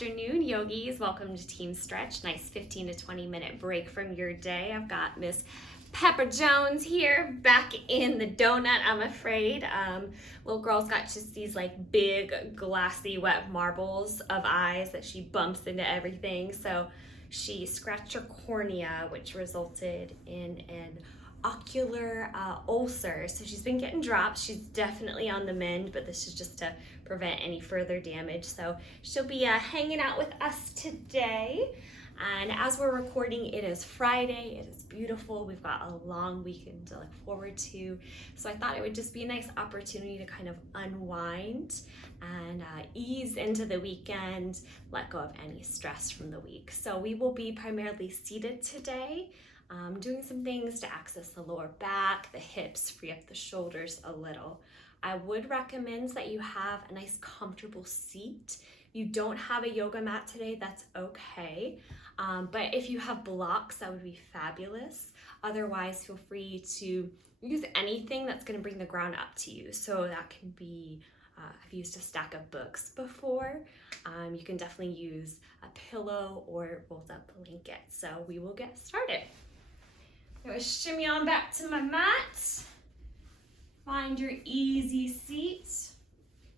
afternoon, yogis. Welcome to Team Stretch. Nice 15 to 20 minute break from your day. I've got Miss Pepper Jones here, back in the donut, I'm afraid. Little girl's got just these like big, glassy, wet marbles of eyes that she bumps into everything. So she scratched her cornea, which resulted in an ocular ulcer. So she's been getting drops. She's definitely on the mend, but this is just to prevent any further damage. So she'll be hanging out with us today. And as we're recording, it is Friday. It is beautiful. We've got a long weekend to look forward to. So I thought it would just be a nice opportunity to kind of unwind and ease into the weekend, let go of any stress from the week. So we will be primarily seated today, doing some things to access the lower back, the hips, free up the shoulders a little. I would recommend that you have a nice comfortable seat. If you don't have a yoga mat today, that's okay. But if you have blocks, that would be fabulous. Otherwise, feel free to use anything that's going to bring the ground up to you. So that can be, I've used a stack of books before. You can definitely use a pillow or rolled up blanket. So we will get started. I'm going to shimmy on back to my mat. Find your easy seat.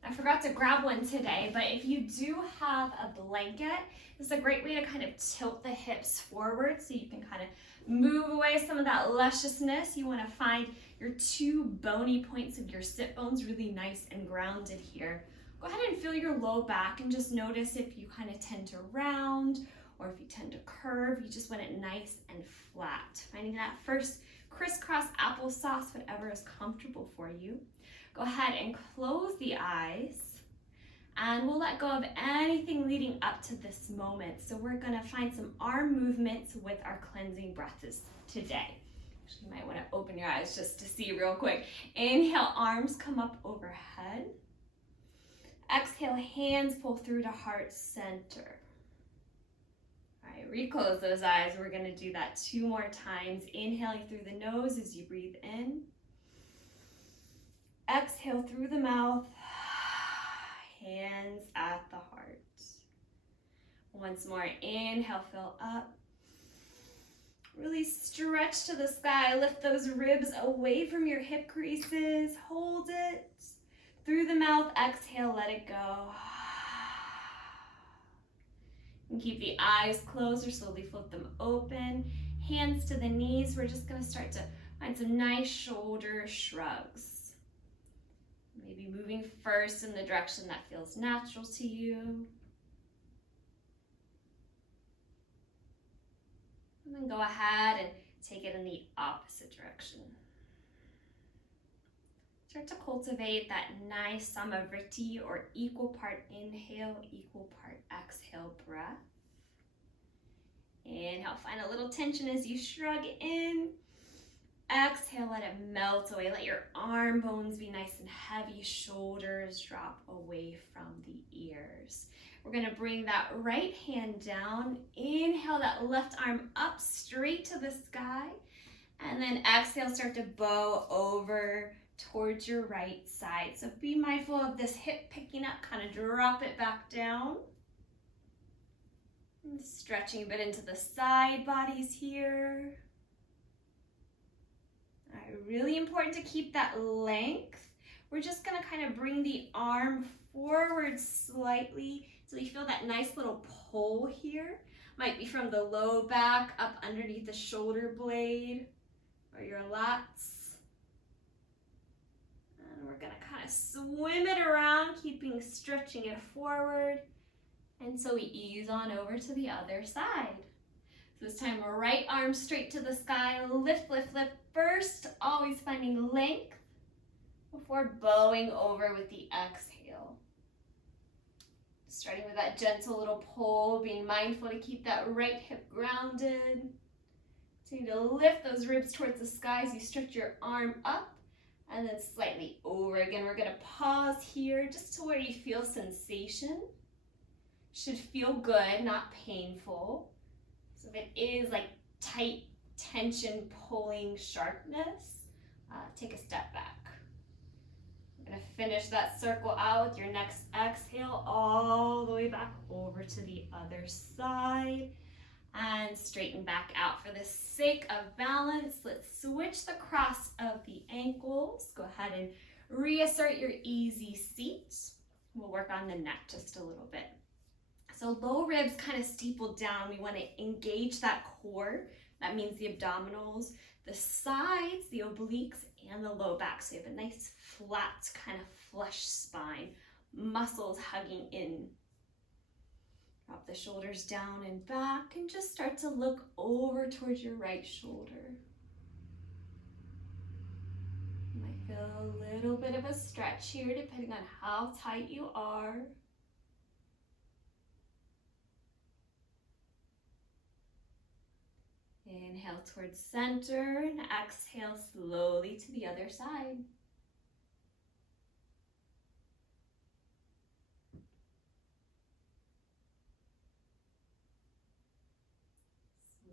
I forgot to grab one today, but if you do have a blanket, this is a great way to kind of tilt the hips forward so you can kind of move away some of that lusciousness. You want to find your two bony points of your sit bones really nice and grounded here. Go ahead and feel your low back and just notice if you kind of tend to round or if you tend to curve. You just want it nice and flat. Finding that first crisscross applesauce, whatever is comfortable for you. Go ahead and close the eyes, and we'll let go of anything leading up to this moment. So we're gonna find some arm movements with our cleansing breaths today. Actually, you might wanna open your eyes just to see real quick. Inhale, arms come up overhead. Exhale, hands pull through to heart center. All right, reclose those eyes. We're gonna do that 2 more times. Inhaling through the nose as you breathe in. Exhale through the mouth, hands at the heart. Once more, inhale, fill up. Really stretch to the sky, lift those ribs away from your hip creases, hold it. Through the mouth, exhale, let it go. And keep the eyes closed or slowly flip them open. Hands to the knees, we're just gonna start to find some nice shoulder shrugs. Maybe moving first in the direction that feels natural to you. And then go ahead and take it in the opposite direction. Start to cultivate that nice samavriti or equal part inhale, equal part exhale breath. Inhale, find a little tension as you shrug in. Exhale, let it melt away. Let your arm bones be nice and heavy. Shoulders drop away from the ears. We're gonna bring that right hand down. Inhale that left arm up straight to the sky. And then exhale, start to bow over towards your right side. So be mindful of this hip picking up, kind of drop it back down. And stretching a bit into the side bodies here. All right, really important to keep that length. We're just gonna kind of bring the arm forward slightly so you feel that nice little pull here. Might be from the low back up underneath the shoulder blade or your lats. And we're gonna kind of swim it around, stretching it forward until we ease on over to the other side. So this time, right arm straight to the sky, lift, lift, lift. First, always finding length before bowing over with the exhale. Starting with that gentle little pull, being mindful to keep that right hip grounded. Continue to lift those ribs towards the sky as you stretch your arm up and then slightly over. Again, we're gonna pause here just to where you feel sensation. Should feel good, not painful. So if it is like tight tension, pulling, sharpness, take a step back. We're gonna finish that circle out with your next exhale all the way back over over to the other side. And straighten back out. For the sake of balance, let's switch the cross of the ankles. Go ahead and reassert your easy seat. We'll work on the neck just a little bit. So low ribs kind of steeple down. We want to engage that core. That means the abdominals, the sides, the obliques, and the low back. So you have a nice flat kind of flush spine, muscles hugging in. Drop the shoulders down and back and just start to look over towards your right shoulder. You might feel a little bit of a stretch here depending on how tight you are. Inhale towards center and exhale slowly to the other side.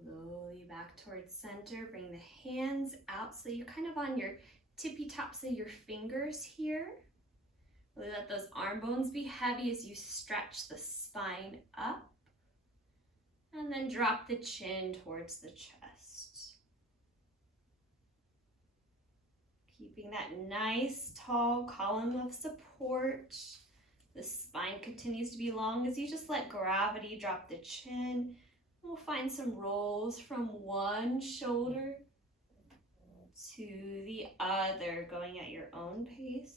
Slowly back towards center. Bring the hands out so you're kind of on your tippy tops of your fingers here. Really let those arm bones be heavy as you stretch the spine up. And then drop the chin towards the chest. Keeping that nice tall column of support. The spine continues to be long as you just let gravity drop the chin. We'll find some rolls from one shoulder to the other, going at your own pace.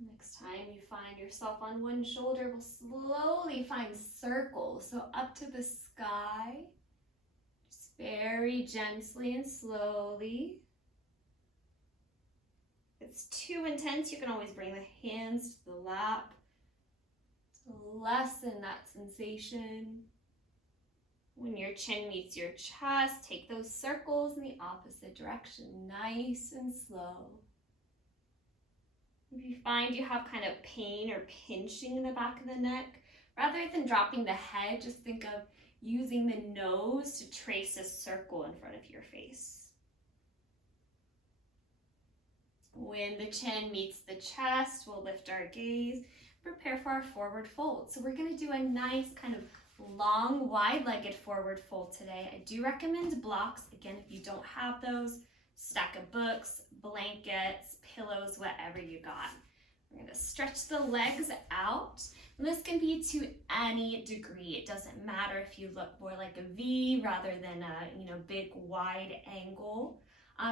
Next time you find yourself on one shoulder, we'll slowly find circles. So up to the sky, just very gently and slowly. If it's too intense, you can always bring the hands to the lap to lessen that sensation. When your chin meets your chest, take those circles in the opposite direction, nice and slow. If you find you have kind of pain or pinching in the back of the neck, rather than dropping the head, just think of using the nose to trace a circle in front of your face. When the chin meets the chest, we'll lift our gaze, prepare for our forward fold. So we're going to do a nice kind of long, wide-legged forward fold today. I do recommend blocks. Again, if you don't have those, stack of books, blankets, pillows, whatever you got. We're going to stretch the legs out. And this can be to any degree. It doesn't matter if you look more like a V rather than a big wide angle.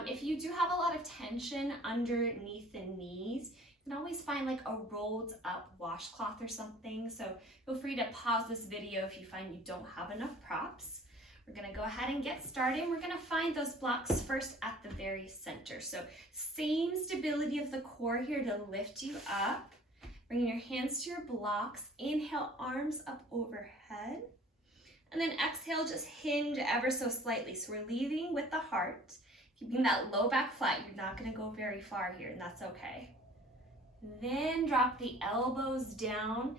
If you do have a lot of tension underneath the knees, you can always find like a rolled up washcloth or something. So feel free to pause this video if you find you don't have enough props. We're gonna go ahead and get started. We're gonna find those blocks first at the very center. So same stability of the core here to lift you up. Bringing your hands to your blocks. Inhale, arms up overhead. And then exhale, just hinge ever so slightly. So we're leading with the heart. Keeping that low back flat. You're not gonna go very far here, and that's okay. Then drop the elbows down.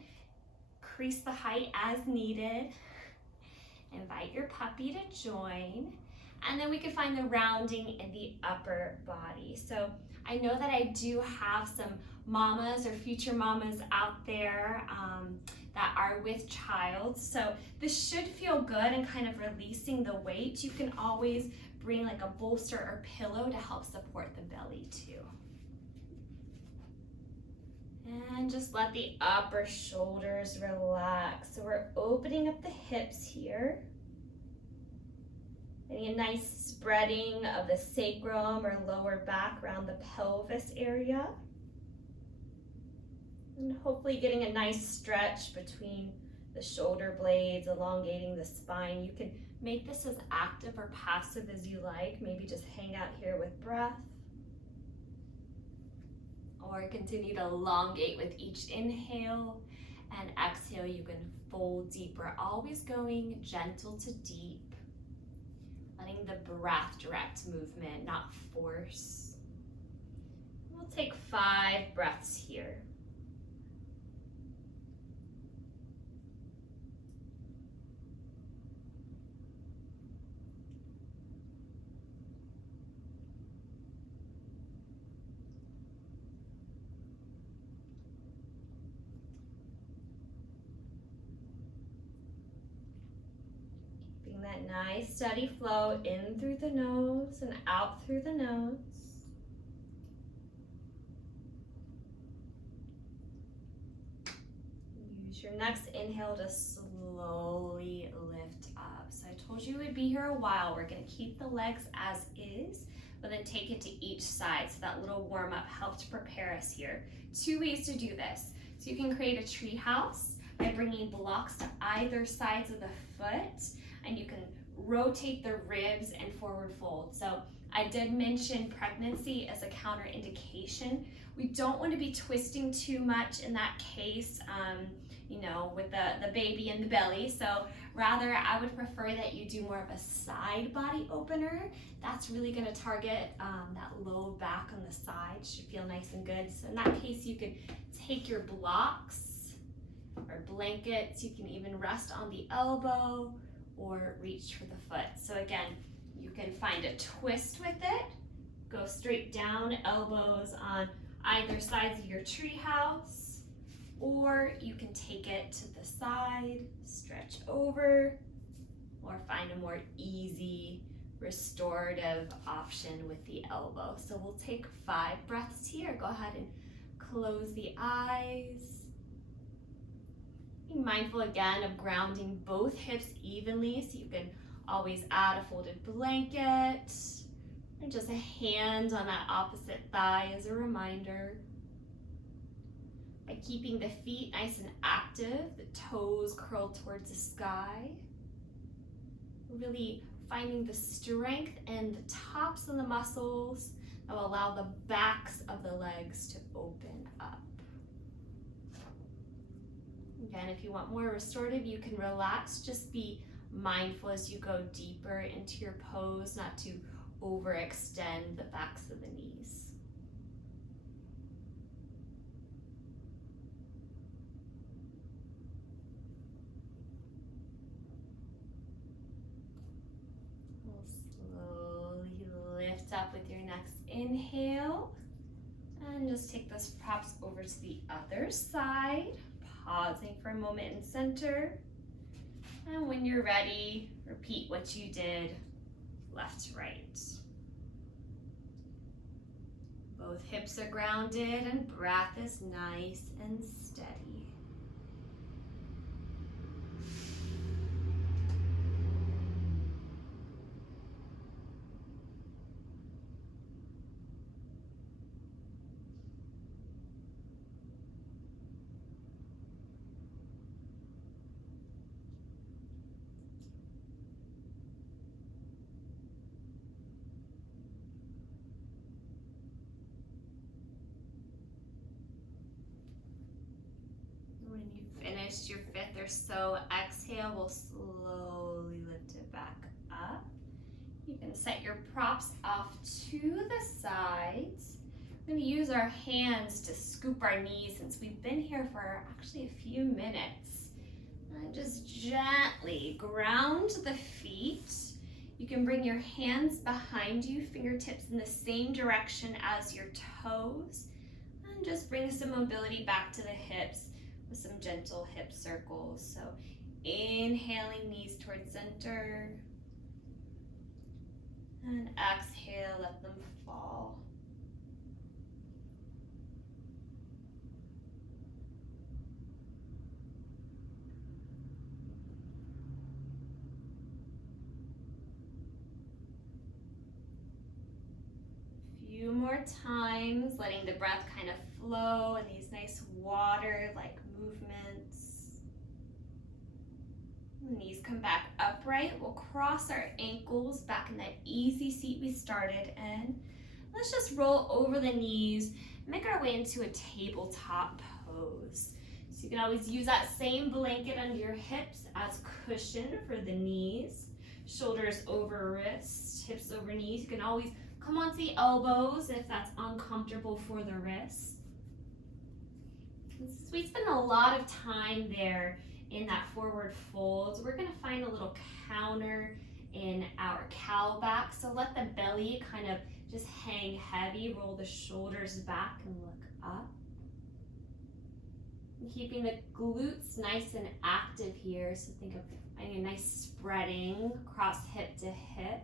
Increase the height as needed. Invite your puppy to join, and then we can find the rounding in the upper body. So I know that I do have some mamas or future mamas out there that are with child. So this should feel good and kind of releasing the weight. You can always bring like a bolster or pillow to help support the belly too. And just let the upper shoulders relax. So we're opening up the hips here. Getting a nice spreading of the sacrum or lower back around the pelvis area. And hopefully getting a nice stretch between the shoulder blades, elongating the spine. You can make this as active or passive as you like. Maybe just hang out here with breath. Or continue to elongate with each inhale, and exhale, you can fold deeper, always going gentle to deep, letting the breath direct movement, not force. We'll take 5 breaths here. Keeping that nice steady flow in through the nose and out through the nose. Use your next inhale to slowly lift up. So I told you we'd be here a while. We're going to keep the legs as is, but then take it to each side. So that little warm up helped prepare us here. 2 ways to do this. So you can create a tree house by bringing blocks to either sides of the foot, and you can rotate the ribs and forward fold. So I did mention pregnancy as a counterindication. We don't want to be twisting too much in that case, you know, with the baby in the belly. So rather, I would prefer that you do more of a side body opener. That's really going to target that low back on the side. Should feel nice and good. So in that case, you could take your blocks or blankets. You can even rest on the elbow or reach for the foot. So again, you can find a twist with it. Go straight down, elbows on either sides of your tree house, or you can take it to the side, stretch over, or find a more easy restorative option with the elbow. So we'll take 5 breaths here. Go ahead and close the eyes. Be mindful again of grounding both hips evenly, so you can always add a folded blanket or just a hand on that opposite thigh as a reminder. By keeping the feet nice and active, the toes curled towards the sky, really finding the strength in the tops of the muscles that will allow the backs of the legs to open up. Again, if you want more restorative, you can relax. Just be mindful as you go deeper into your pose, not to overextend the backs of the knees. Lift up with your next inhale, and just take those props over to the other side, pausing for a moment in center, and when you're ready, repeat what you did left to right. Both hips are grounded and breath is nice and steady. When you finished your 5th or so exhale, we'll slowly lift it back up. You can set your props off to the sides. We're going to use our hands to scoop our knees since we've been here for actually a few minutes. And just gently ground the feet. You can bring your hands behind you, fingertips in the same direction as your toes. And just bring some mobility back to the hips with some gentle hip circles. So inhaling, knees towards center, and exhale, let them fall. Few more times, letting the breath kind of flow in these nice water-like movements. Knees come back upright. We'll cross our ankles back in that easy seat we started in. Let's just roll over the knees, make our way into a tabletop pose. So you can always use that same blanket under your hips as cushion for the knees. Shoulders over wrists, hips over knees. You can always come onto the elbows if that's uncomfortable for the wrists. Since we spend a lot of time there in that forward fold, we're going to find a little counter in our cow back. So let the belly kind of just hang heavy, roll the shoulders back and look up. And keeping the glutes nice and active here. So think of finding a nice spreading across hip to hip.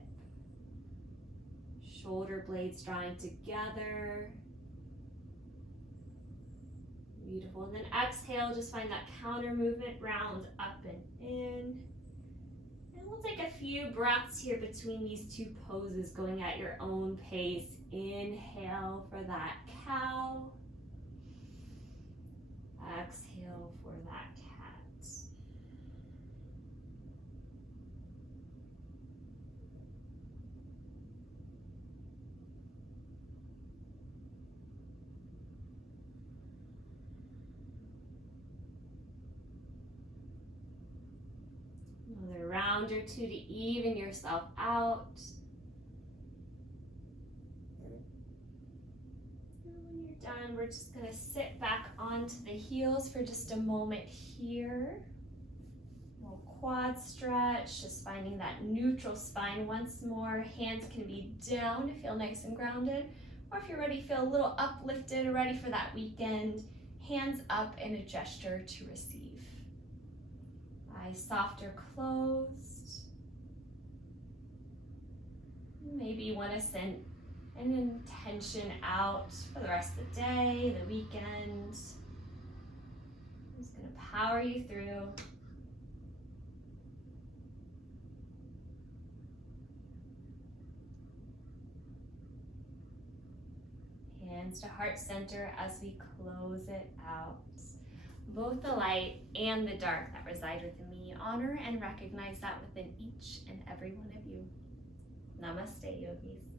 Shoulder blades drawing together. Beautiful. And then exhale, just find that counter movement, round up and in. And we'll take a few breaths here between these two poses, going at your own pace. Inhale for that cow. Exhale for that cat. Another round or two to even yourself out. And when you're done, we're just going to sit back onto the heels for just a moment here. A little quad stretch, just finding that neutral spine once more. Hands can be down to feel nice and grounded. Or if you're ready, feel a little uplifted, ready for that weekend. Hands up in a gesture to receive. Eyes softer closed. Maybe you want to send an intention out for the rest of the day, the weekend. I'm just going to power you through. Hands to heart center as we close it out. Both the light and the dark that reside within me, honor and recognize that within each and every one of you. Namaste, yogis.